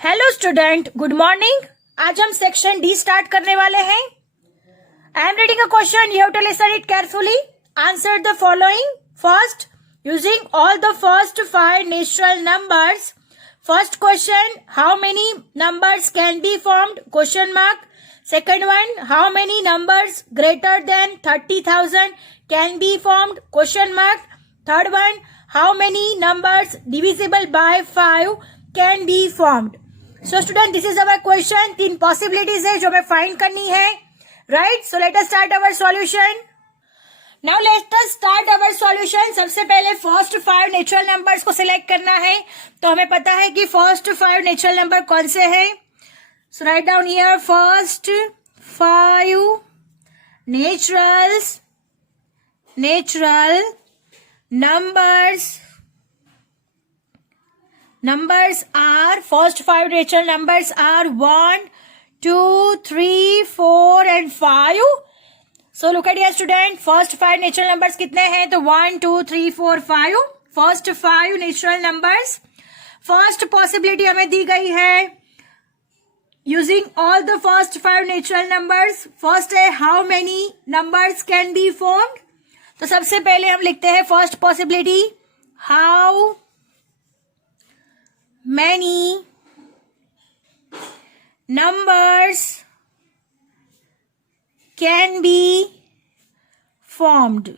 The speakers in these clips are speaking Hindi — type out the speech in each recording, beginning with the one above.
Hello student, good morning. आज हम सेक्शन डी स्टार्ट करने वाले हैं। I am reading a question, you have to listen it carefully. Answer the following. First, using all the first 5 natural numbers. First question, how many numbers can be formed? Question mark. Second one, how many numbers greater than 30,000 can be formed? Question mark. Third one, how many numbers divisible by 5 can be formed? So student, this is our question. 3 possibilities है जो हमें find करनी है, right? So let us start our solution. Now let us start our solution. सबसे पहले first 5 natural numbers को select करना है। तो हमें पता है कि first 5 natural number कौन से हैं? So write down here first 5 natural numbers. Numbers are, first 5 natural numbers are 1, 2, 3, 4 and 5. So look at here student, first 5 natural numbers कितने हैं? तो 1, 2, 3, 4, 5. First 5 natural numbers. First possibility हमें दी गई है using all the first 5 natural numbers. First है how many numbers can be formed. तो सबसे पहले हम लिखते हैं first possibility, how many numbers can be formed?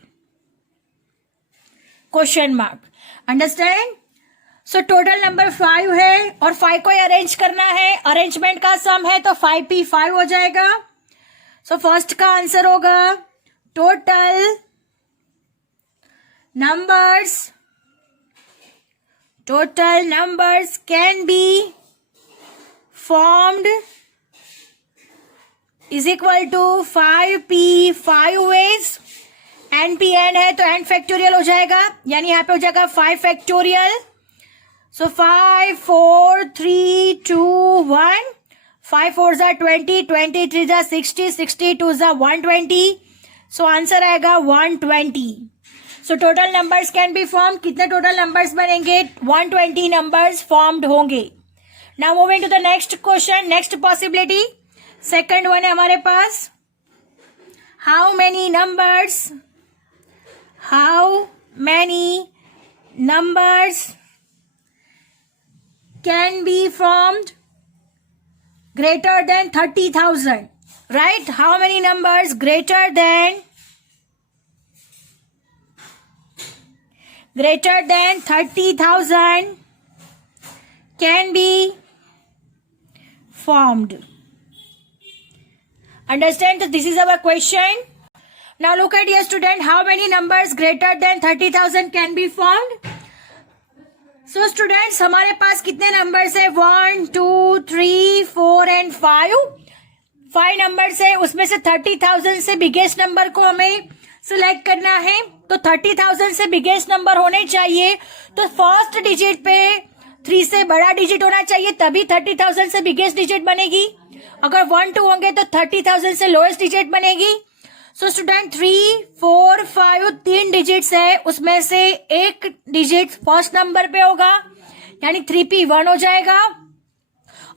Question mark. Understand? So total number 5 है और 5 को अरेंज करना है। अरेंजमेंट का सम है तो 5p5 हो जाएगा। सो फर्स्ट का आंसर होगा total numbers can be formed is equal to 5p5 ways. npn है तो n फैक्टोरियल हो जाएगा, यानी यहाँ पे हो जाएगा 5 factorial. So 5, 4, 3, 2, 1. 5 4s are 20, 20 3s are 60, 60 2s are 120. So answer आएगा 120. So total numbers can be formed. कितने total numbers बनेंगे? 120 numbers formed होंगे. Now moving to the next question, next possibility. Second one है हमारे पास. How many numbers can be formed greater than 30,000, right? How many numbers greater than 30,000 can be formed? Understand that this is our question. Now look at here student, how many numbers greater than 30,000 can be formed? So students, हमारे पास कितने नंबर्स है? 1, 2, 3, 4 एंड 5. 5 नंबर्स है, उसमें से 30,000 से बिगेस्ट नंबर को हमें सिलेक्ट करना है। तो 30,000 से बिगेस्ट नंबर होने चाहिए, तो फर्स्ट डिजिट पे 3 से बड़ा डिजिट होना चाहिए, तभी 30,000 से बिगेस्ट डिजिट बनेगी। अगर 1, 2 होंगे तो 30,000 से लोएस्ट डिजिट बनेगी। सो स्टूडेंट 3, 4, 5 3 डिजिट्स है, उसमें से एक डिजिट फर्स्ट नंबर पे होगा, यानी 3p1 हो जाएगा।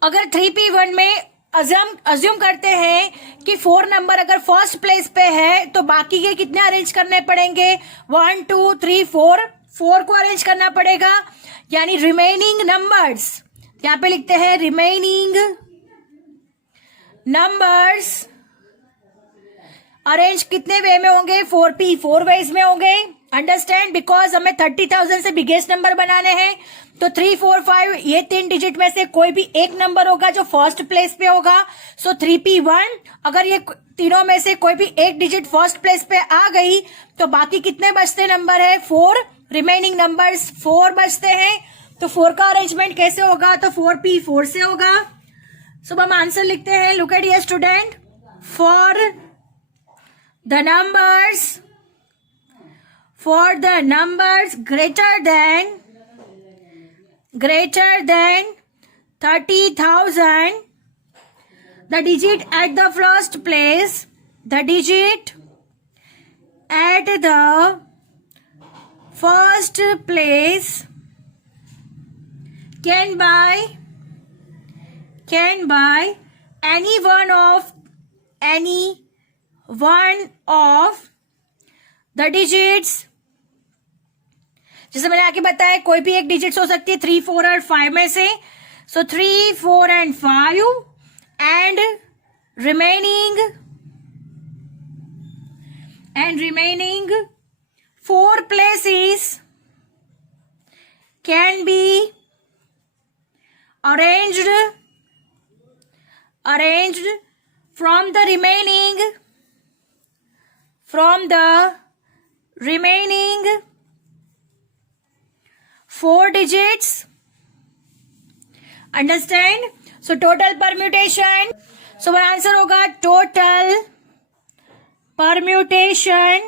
अगर 3p1 में अज्यूम करते हैं कि 4 नंबर अगर फर्स्ट प्लेस पे है, तो बाकी के कितने अरेंज करने पड़ेंगे? 1, 2, 3, 4 को अरेंज करना पड़ेगा, यानी रिमेनिंग नंबर्स, यहाँ पे लिखते हैं रिमेनिंग नंबर्स अरेंज कितने वे में होंगे? 4p4 वेज में होंगे। अंडरस्टैंड? बिकॉज हमें 30,000 से बिगेस्ट नंबर बनाने हैं, तो 3, 4, 5 ये 3 डिजिट में से कोई भी एक नंबर होगा जो फर्स्ट प्लेस पे होगा। सो 3p1, अगर ये तीनों में से कोई भी एक डिजिट फर्स्ट प्लेस पे आ गई, तो बाकी कितने बचते नंबर है? 4। रिमेनिंग नंबर्स 4 बचते हैं। तो 4 का अरेंजमेंट कैसे होगा? तो 4p4 से होगा। सो हम आंसर लिखते हैं, look at here student, for the numbers greater than 30,000, the digit at the first place, the digit at the first place can can buy any one of the digits. जैसे मैंने आगे बताया कोई भी एक डिजिट्स हो सकती है 3, 4 और 5 में से. So 3, 4 and 5 and remaining 4 places can be arranged from the remaining 4 digits. Understand? So total permutation. So our answer होगा total permutation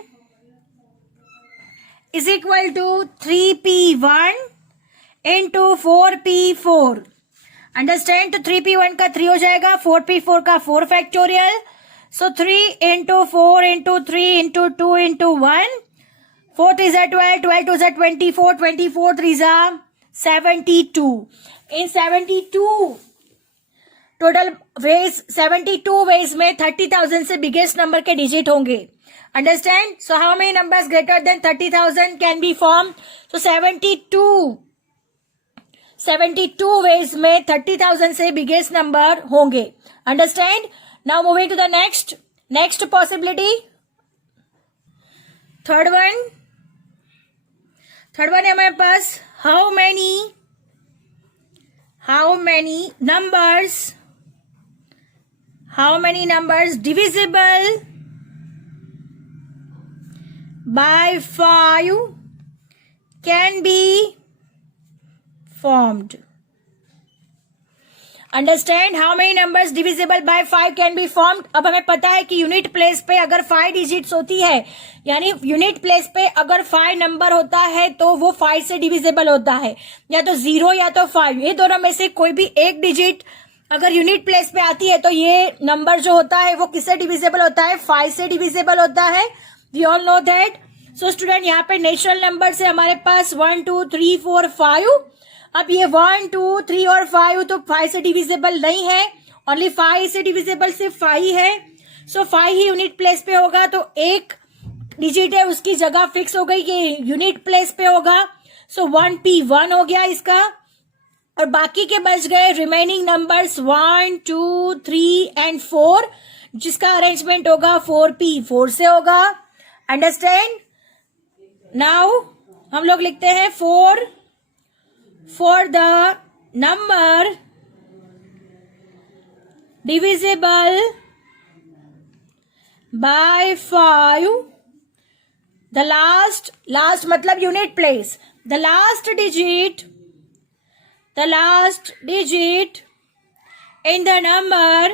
is equal to 3p1 into 4p4. Understand? तो 3p1 का 3 हो जाएगा, 4p4 का 4 factorial. So 3 into 4 into 3 into 2 into 1. 4 3s are 12, 12 2s are 24, 24 3s are 72. In 72 total ways 72 ways में 30,000 से बिगेस्ट नंबर के डिजिट होंगे. Understand? So how many numbers greater than 30,000 can be form? So 72 ways में 30,000 से बिगेस्ट नंबर होंगे. Understand? Now moving to the next possibility. Third one है हमारे पास how many numbers divisible by 5 can be formed. Understand? How many numbers divisible by 5 can be formed? अब हमें पता है कि यूनिट प्लेस पे अगर 5 डिजिट्स होती है, यानी यूनिट प्लेस पे अगर 5 नंबर होता है तो वो 5 से डिविजिबल होता है, या तो 0 या तो 5. ये दोनों में से कोई भी एक डिजिट अगर यूनिट प्लेस पे आती है तो ये नंबर जो होता है वो किससे डिविजिबल होता है? 5 से डिविजिबल होता है. We all know that. So student यहाँ पे नेचुरल नंबर से हमारे पास 1 2 3 4 5. अब ये 1 2 3 और 5 तो 5 से डिविजिबल नहीं है, ओनली 5 से डिविजिबल सिर्फ 5 है. सो 5 ही यूनिट प्लेस पे होगा, तो एक डिजिट है उसकी जगह फिक्स हो गई कि यूनिट प्लेस पे होगा. सो 1p1 हो गया इसका, और बाकी के बच गए रिमेनिंग नंबर्स 1 2 3 एंड 4, जिसका अरेंजमेंट होगा 4p4 से होगा. अंडरस्टैंड? नाउ हम लोग लिखते हैं 4 for the number divisible by 5, the last मतलब unit place, the last digit in the number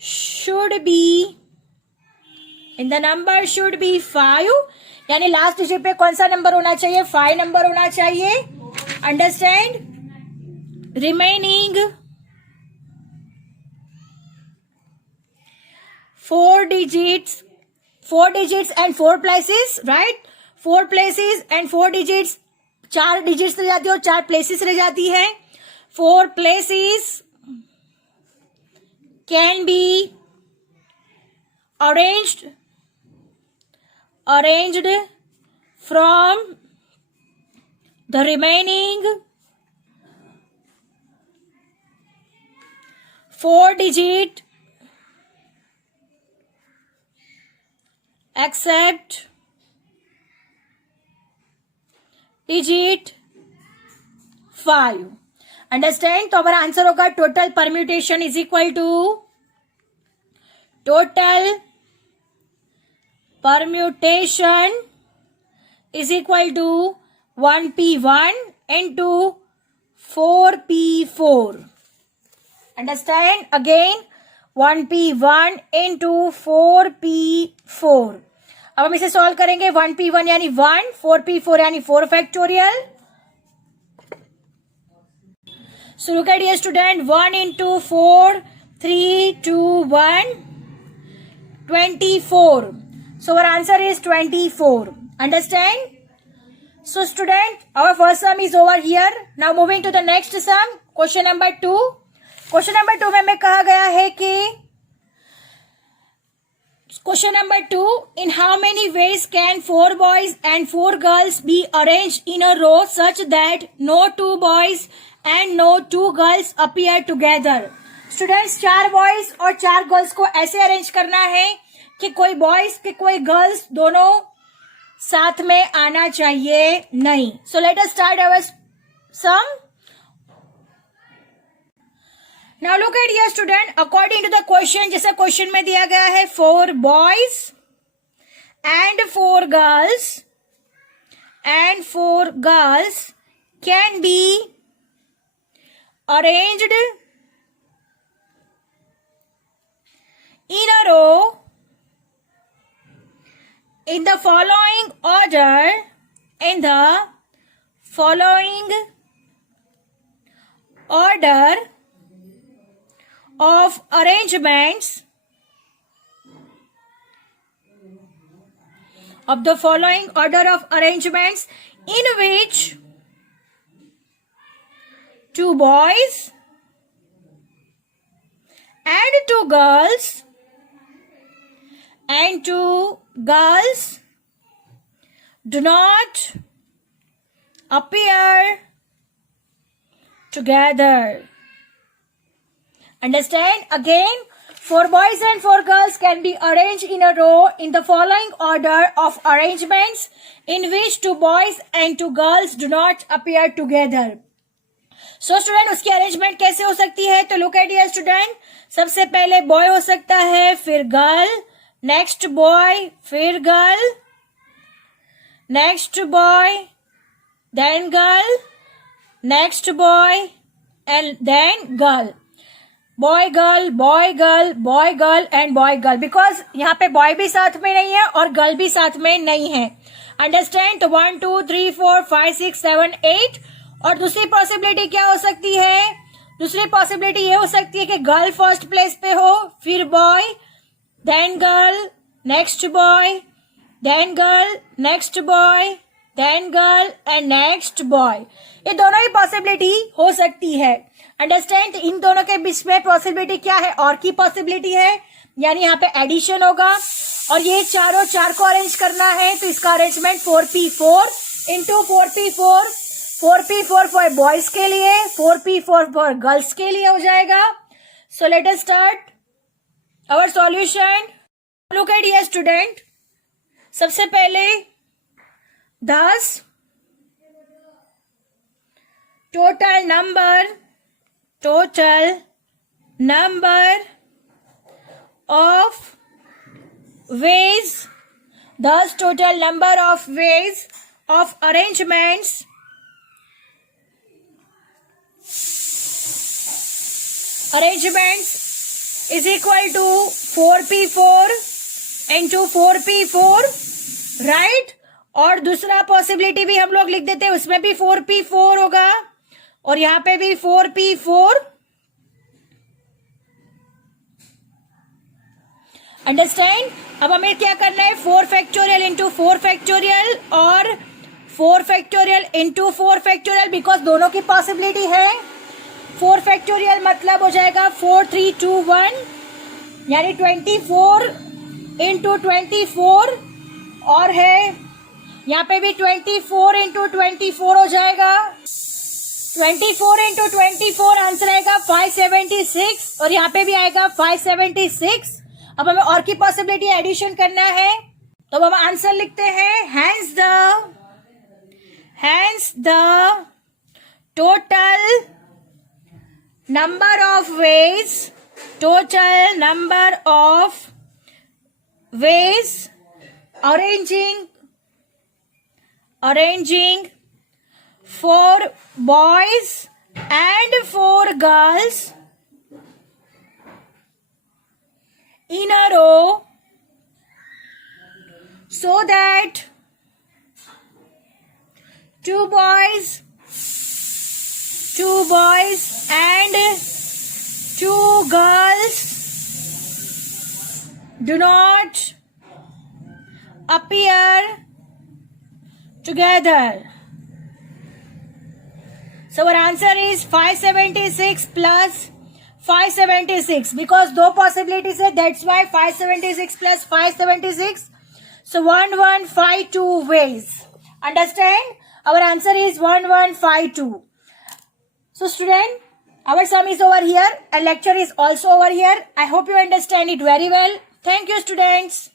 should be 5. यानी लास्ट डिजिट पे कौन सा नंबर होना चाहिए? 5 नंबर होना चाहिए. Understand? Remaining 4 digits and 4 places, right? 4 places and 4 digits, 4 digits रह जाती है और 4 प्लेसेस रह जाती है. 4 places can be arranged from the remaining 4 digit except digit 5. Understand? तो हमारा आंसर होगा total permutation is equal to total permutation is equal to 1p1 into 4p4. Understand? Again 1p1 into 4p4. अब हम इसे सॉल्व करेंगे. 1p1 यानी 1, 4p4 यानी 4 factorial. So look at here student, 1 into 4, 3, 2, 1, 24. So our answer is 24. Understand? So student, our first sum is over here. Now moving to the next sum, question number 2. Question number 2 में हमें कहा गया है कि question number 2, in how many ways can 4 boys and 4 girls be arranged in a row such that no 2 boys and no 2 girls appear together? Students, 4 boys और 4 girls को ऐसे अरेंज करना है कि कोई boys कि कोई girls दोनों साथ में आना चाहिए नहीं. So let us start our sum. Now look at here student, according to the question, जैसे क्वेश्चन में दिया गया है 4 boys and 4 girls can be arranged in a row in the following order of arrangements in which 2 boys and 2 girls do not appear together. Understand? Again, 4 boys and 4 girls can be arranged in a row in the following order of arrangements in which 2 boys and 2 girls do not appear together. So student, उसकी arrangement कैसे हो सकती है? तो look at here student, सबसे पहले boy हो सकता है, फिर girl, next boy, फिर girl, next boy, then girl, next boy, and then girl. Boy girl, boy girl, boy girl and boy girl. Because यहाँ पे boy भी साथ में नहीं है और girl भी साथ में नहीं है. Understand? तो 1 2 3 4 5 6 7 8. और दूसरी पॉसिबिलिटी क्या हो सकती है? दूसरी पॉसिबिलिटी ये हो सकती है कि गर्ल फर्स्ट प्लेस पे हो, फिर boy, then girl, next boy, then girl, next boy, then girl and next boy. ये दोनों ही पॉसिबिलिटी हो सकती है. अंडरस्टैंड? इन दोनों के बीच में पॉसिबिलिटी क्या है? और की पॉसिबिलिटी है, यानी यहाँ पे एडिशन होगा और ये चारों 4 को अरेंज करना है. तो इसका arrangement 4p4 into 4p4, 4p4 for boys के लिए, 4p4 फॉर गर्ल्स के लिए हो जाएगा. So let us start our solution. Look at here student, सबसे पहले 10 total number of ways, 10 total number of ways of arrangements is equal to 4p4 into 4p4, right? और दूसरा पॉसिबिलिटी भी हम लोग लिख देते हैं, उसमें भी 4p4 होगा और यहाँ पे भी 4p4. अंडरस्टैंड? अब हमें क्या करना है? 4 फैक्टोरियल इंटू 4 फैक्टोरियल और 4 फैक्टोरियल इंटू 4 फैक्टोरियल, बिकॉज दोनों की पॉसिबिलिटी है. 4 फैक्टोरियल मतलब हो जाएगा 4 3 2 1, यानी 24 इंटू 24, और है यहाँ पे भी 24 इंटू 24 हो जाएगा. 24 इंटू 24 आंसर आएगा 576 और यहाँ पे भी आएगा 576. अब हमें और की पॉसिबिलिटी एडिशन करना है, तो अब हम आंसर लिखते हैं. hence the total number of ways arranging 4 boys and 4 girls in a row so that 2 boys and 2 girls do not appear together. So our answer is 576 plus 576 because दो possibilities है, that's why 576 plus 576. So 1152 ways. Understand? Our answer is 1152. So student, our sum is over here and lecture is also over here. I hope you understand it very well. Thank you students.